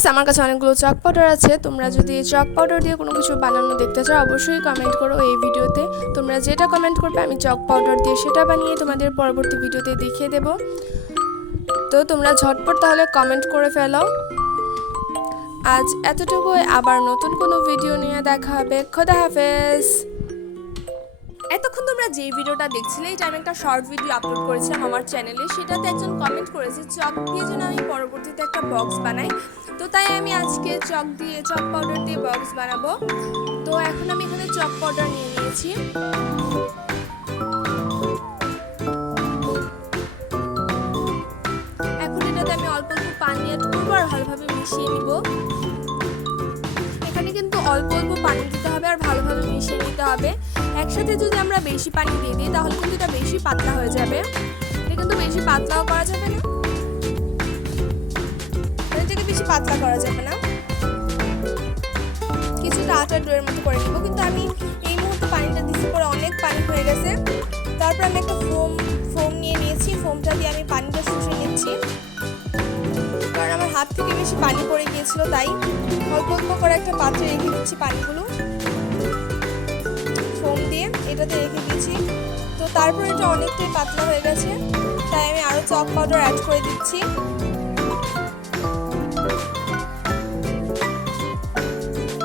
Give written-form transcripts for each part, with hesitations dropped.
Guys, আমার কাছে অনেকগুলো চক পাউডার আছে। তোমরা যদি চক পাউডার দিয়ে কোনো কিছু বানানো দেখতে চাও অবশ্যই কমেন্ট করো এই ভিডিওতে। তোমরা যেটা কমেন্ট করবে আমি চক পাউডার দিয়ে সেটা বানিয়ে তোমাদের পরবর্তী ভিডিওতে দেখিয়ে দেব। তো তোমরা ঝটপট তাহলে কমেন্ট করে ফেলো। আজ এতটুকুই, আবার নতুন কোনো ভিডিও নিয়ে দেখা হবে। খোদা হাফেজ। এতক্ষণ তোমরা যে ভিডিওটা দেখছিলে, এটা আমি একটা শর্ট ভিডিও আপলোড করেছিলাম আমার চ্যানেলে। সেটাতে একজন কমেন্ট করেছে চক দিয়ে যেন আমি পরবর্তীতে একটা বক্স বানাই। তো তাই আমি আজকে চক পাউডার দিয়ে বক্স বানাবো। তো এখন আমি এখানে চক পাউডার নিয়ে নিয়েছি। এখন এটাতে আমি অল্প অল্প পানি অ্যাড করবো আর ভালোভাবে মিশিয়ে নিব। এখানে কিন্তু অল্প অল্প পানি দিতে হবে আর ভালোভাবে মিশিয়ে নিতে হবে। একসাথে যদি আমরা বেশি পানি দিয়ে দিই তাহলে কিন্তু এটা বেশি পাতলা হয়ে যাবে। এটা কিন্তু বেশি পাতলাও করা যাবে না, এটাকে বেশি পাতলা করা যাবে না। কিছুটা আটার ডোয়ের মতো করে নিব। কিন্তু আমি এই মুহূর্তে পানিটা দিচ্ছি, পরে অনেক পানি হয়ে গেছে। তারপর আমি একটা ফোম নিয়ে নিয়েছি। ফোমটা দিয়ে আমি পানিটা শুষে নিচ্ছি, কারণ আমার হাত থেকে বেশি পানি পড়ে গিয়েছিল। তাই অল্প অল্প করে একটা পাত্রে রেখে দিচ্ছি পানিগুলো। ফোম দিয়ে এটাতে রেখে দিয়েছি। তো তারপর এটা অনেকটাই পাতলা হয়ে গেছে, তাই আমি আরও চক পাউডার অ্যাড করে দিচ্ছি।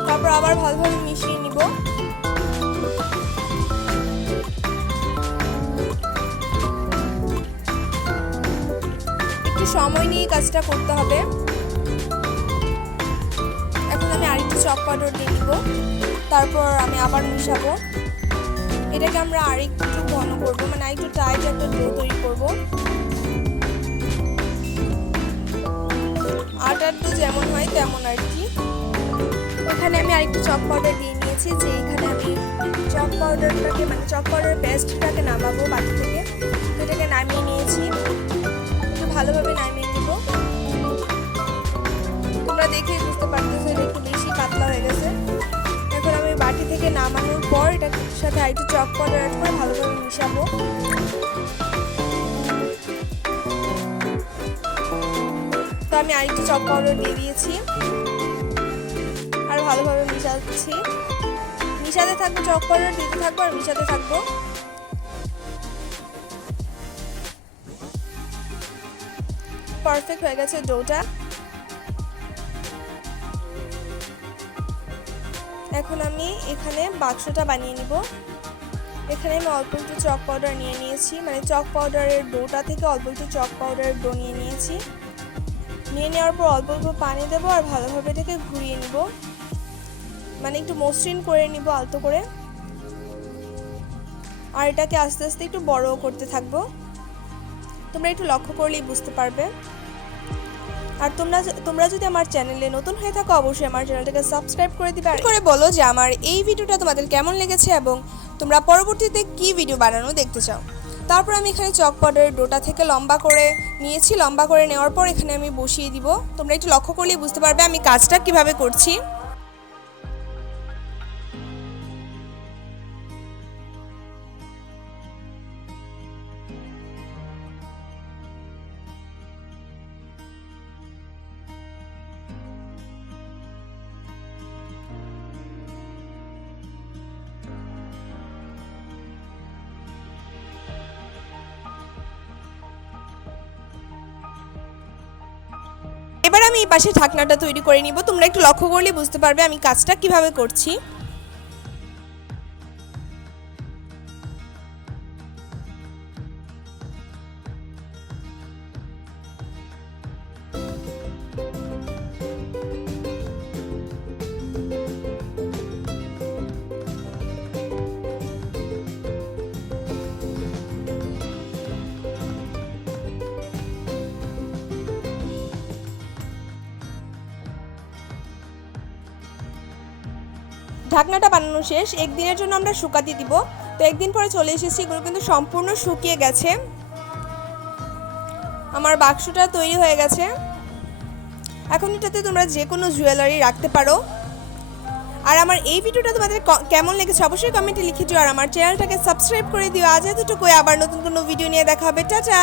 তারপর আবার ভালোভাবে মিশিয়ে নিব। একটু সময় নিয়ে কাজটা করতে হবে। এখন আমি আরেকটু চক পাউডার দিয়ে নিব। তারপর আমি আবার মিশাবো। এটাকে আমরা আরেকটু ঘন করবো, মানে আরেকটু টাইট একটা ডো তৈরি করবো। আটার ডো যেমন হয় তেমন আর কি। এখানে আমি আরেকটু চক পাউডার দিয়ে নিয়েছি। যে এখানে আমি চক পাউডারটাকে, মানে চক পাউডার পেস্টটাকে নামাবো বাটি থেকে। এটাকে নামিয়ে নিয়েছি, একটু ভালোভাবে নামিয়ে নিব। তোমরা দেখেই বুঝতে পারতেছো এটা একটু বেশি পাতলা হয়ে গেছে। এখন আমি বাটি থেকে নামানোর পর এটার সাথে আরেকটু চক পাউডার অ্যাড করে ভালোভাবে মিশাবো। তো আমি আরেকটু চক পাউডার দিয়ে দিয়েছি আর ভালোভাবে মিশাচ্ছি। মিশাতে থাকবো, চক পাউডার দিতে থাকবো আর মিশাতে থাকবো। পারফেক্ট হয়ে গেছে ডোটা। এখন আমি এখানে বাক্সটা বানিয়ে নিব। এখানে আমি অল্প একটু চক পাউডার নিয়ে নিয়েছি, মানে চক পাউডারের ডোটা থেকে অল্প একটু চক পাউডারের ডো নিয়ে নিয়েছি। নিয়ে নেওয়ার পর অল্প অল্প পানি দেবো আর ভালোভাবে এটাকে ঘুরিয়ে নিব, মানে একটু মসৃণ করে নিব আলতো করে। আর এটাকে আস্তে আস্তে একটু বড় করতে থাকবো। তোমরা একটু লক্ষ্য করলেই বুঝতে পারবে। আর তোমরা যদি আমার চ্যানেলে নতুন হয়ে থাকো অবশ্যই আমার চ্যানেলটাকে সাবস্ক্রাইব করে দিবে। আর করে বলো যে আমার এই ভিডিওটা তোমাদের কেমন লেগেছে এবং তোমরা পরবর্তীতে কি ভিডিও বানানো দেখতে চাও। তারপর আমি এখানে চক পাউডারের ডোটা থেকে লম্বা করে নিয়েছি। লম্বা করে নেওয়ার পর এখানে আমি বসিয়ে দিব। তোমরা একটু লক্ষ্য করলেই বুঝতে পারবে আমি কাজটা কিভাবে করছি। এবার আমি এই পাশে ঢাকনাটা তৈরি করে নিব। তোমরা একটু লক্ষ্য করলে বুঝতে পারবে আমি কাজটা কিভাবে করছি। ঢাকনাটা বানানো শেষ। একদিনের জন্য আমরা শুকাতে দিব। তো একদিন পরে চলে এসেছি, এগুলো কিন্তু সম্পূর্ণ শুকিয়ে গেছে। আমার বাক্সটা তৈরি হয়ে গেছে। এখন এটাতে তোমরা যে কোনো জুয়েলারি রাখতে পারো। আর আমার এই ভিডিওটা তোমাদের কেমন লেগেছে অবশ্যই কমেন্টে লিখে দিও। আর আমার চ্যানেলটাকে সাবস্ক্রাইব করে দিও। আজ এতটুকুই, আবার নতুন কোনো ভিডিও নিয়ে দেখা হবে। টাটা।